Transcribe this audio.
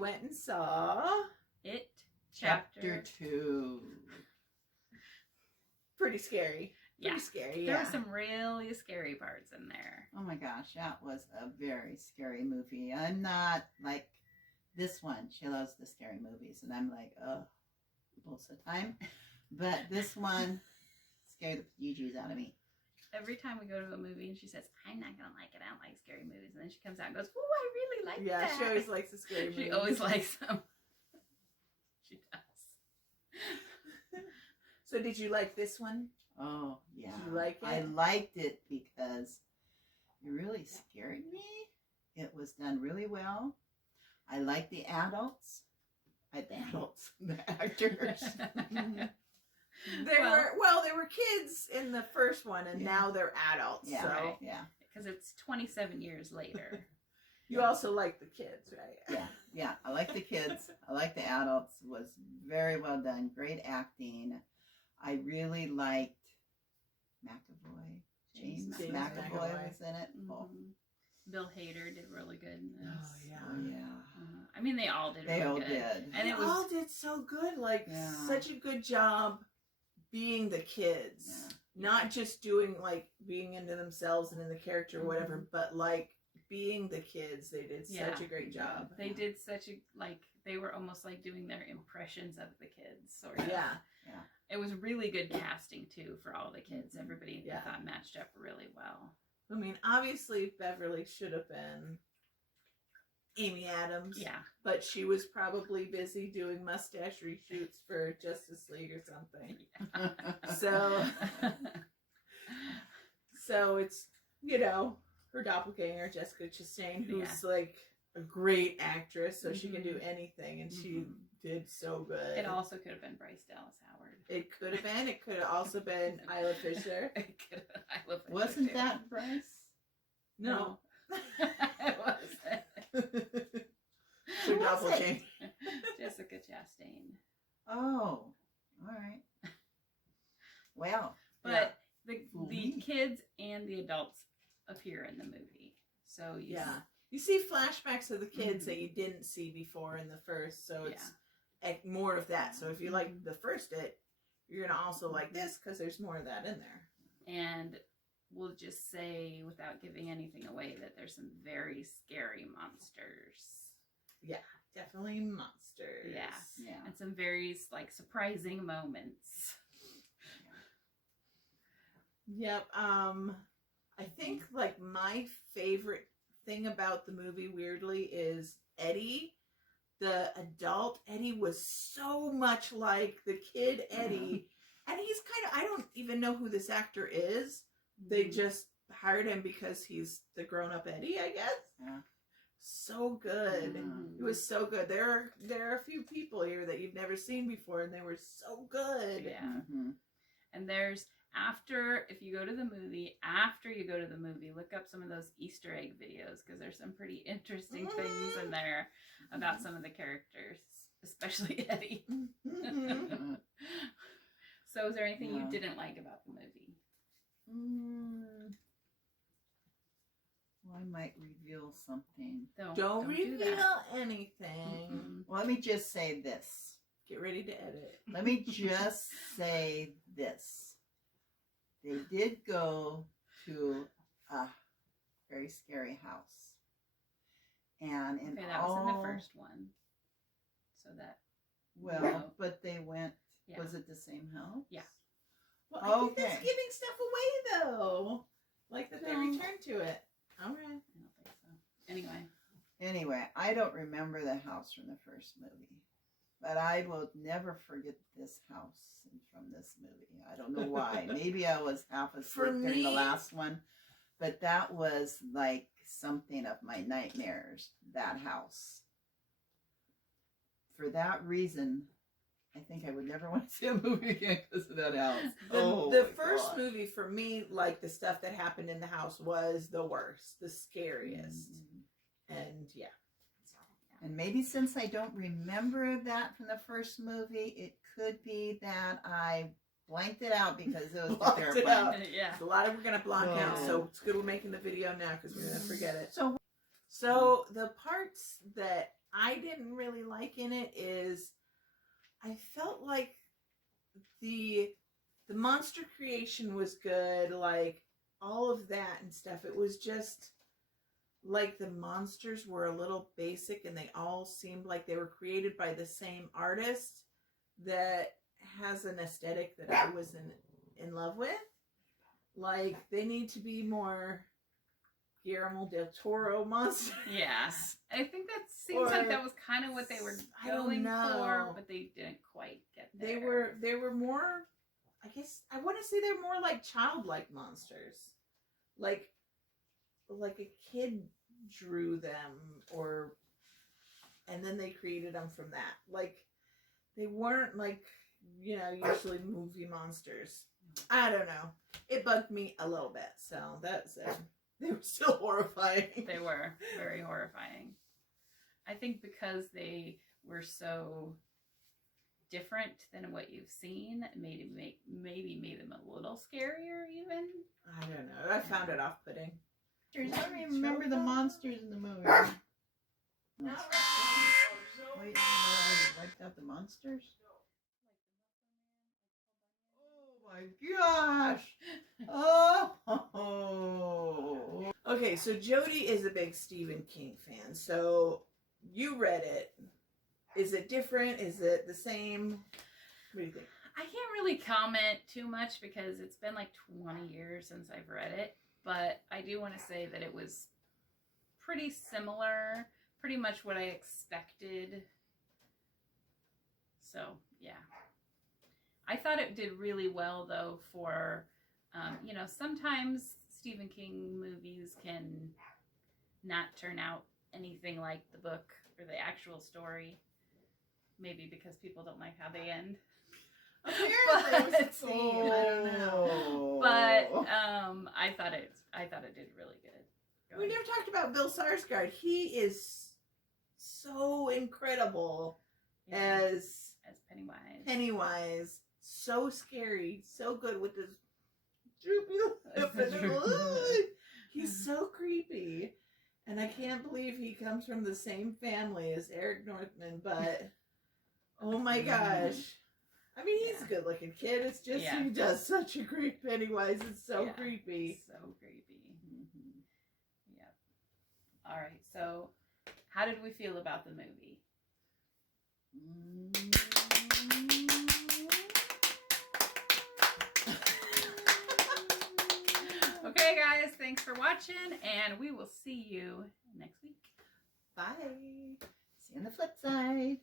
went and saw It Chapter 2. pretty scary. Yeah. Pretty scary, There yeah. were some really scary parts in there. Oh my gosh, that was a very scary movie. I'm not like this one. She loves the scary movies, and I'm like, oh, most of the time. But this one scared the bejesus out of me. Every time we go to a movie and she says, I'm not going to like it. I don't like scary movies. And then she comes out and goes, oh, I really like that. Yeah, she always likes the scary movies. She always likes them. She does. So did you like this one? Oh, yeah. Did you like it? I liked it because it really scared me. It was done really well. I like the adults. The actors. They were kids in the first one, and now they're adults. Yeah, so right. Yeah. Because it's 27 years later. You also like the kids, right? Yeah. I like the kids. I like the adults. It was very well done. Great acting. I really liked McAvoy. James McAvoy was in it. Mm-hmm. Oh. Bill Hader did really good in this. Oh, yeah. Oh, yeah. I mean, they all did They really all good. did. And They all did so good. Like, such a good job being the kids. Yeah. Not just doing, like, being into themselves and in the character or whatever, but, like, being the kids. They did such a great job. They did such a, like, they were almost like doing their impressions of the kids, sort of. Yeah. It was really good casting, too, for all the kids. Everybody, I thought, matched up really well. I mean, obviously, Beverly should have been Amy Adams. Yeah. But she was probably busy doing mustache reshoots for Justice League or something. Yeah. So it's, her doppelganger, Jessica Chastain, who's like a great actress, so she can do anything, and she did so good. It also could have been Bryce Dallas Howard. It could have been. It could have also been Isla Fisher. It could have Isla Fisher. Wasn't that Bryce? No. It wasn't. So doppelganger. Jessica Chastain. Oh, all right. Well, but the kids and the adults appear in the movie, so you see flashbacks of the kids that you didn't see before in the first, so it's more of that. So if you like the first you're gonna also like this because there's more of that in there. And we'll just say, without giving anything away, that there's some very scary monsters. Yeah, definitely monsters. Yeah. And some very, like, surprising moments. Yep. I think, like, my favorite thing about the movie, weirdly, is Eddie. The adult Eddie was so much like the kid Eddie. And he's kind of, I don't even know who this actor is. They just hired him because he's the grown-up Eddie, I guess. Yeah. So good. It was so good. There are a few people here that you've never seen before, and they were so good. Yeah. And there's, if you go to the movie, look up some of those Easter egg videos, because there's some pretty interesting things in there about some of the characters, especially Eddie. So is there anything you didn't like about the movie? Well, I might reveal something. Don't reveal anything. Well, let me just say this. Get ready to edit. Let me just say this. They did go to a very scary house. And in that was in the first one. So that... Well, but they went... Was it the same house? Yeah. Well, I think that's giving stuff away, though. Like that they returned to it. All right. I don't think so. Anyway, I don't remember the house from the first movie. But I will never forget this house from this movie. I don't know why. Maybe I was half asleep during the last one. But that was like something of my nightmares, that house. For that reason, I think I would never want to see a movie again because of that house. The first movie for me, like the stuff that happened in the house was the worst, the scariest. And yeah. And maybe since I don't remember that from the first movie, it could be that I blanked it out because it was terrifying. Yeah. A lot of we're going to block out, so it's good we're making the video now because we're going to forget it. So So the parts that I didn't really like in it is I felt like the monster creation was good, like all of that and stuff. It was just like the monsters were a little basic and they all seemed like they were created by the same artist that has an aesthetic that I was in love with. Like they need to be more Guillermo del Toro monsters. Yeah. I think that seems like that was kind of what they were going for, but they didn't quite get there. They were more, I guess I want to say they're more like childlike monsters. Like a kid drew them and then they created them from that. Like they weren't like, usually movie monsters. I don't know. It bugged me a little bit. So that's it. They were still horrifying. They were very horrifying. I think because they were so different than what you've seen, maybe made them a little scarier even. I don't know. I found it off-putting. I don't even remember the monsters in the movie. Wait, you wiped out the monsters? Oh my gosh! Oh! Okay, so Jody is a big Stephen King fan. So you read it. Is it different? Is it the same? What do you think? I can't really comment too much because it's been like 20 years since I've read it. But I do want to say that it was pretty similar, pretty much what I expected. So, yeah. I thought it did really well, though, for, sometimes Stephen King movies can not turn out anything like the book or the actual story. Maybe because people don't like how they end. Apparently, it was the same. I don't know. But I thought it did really good. We never talked about Bill Skarsgård. He is so incredible as Pennywise. Pennywise, so scary, so good with his droopy lip and he's so creepy. And I can't believe he comes from the same family as Eric Northman, but oh my gosh. I mean, he's a good-looking kid. It's just he does such a great Pennywise. It's so creepy. So creepy. Mm-hmm. Yep. All right. So, how did we feel about the movie? Okay, guys. Thanks for watching, and we will see you next week. Bye. See you on the flip side.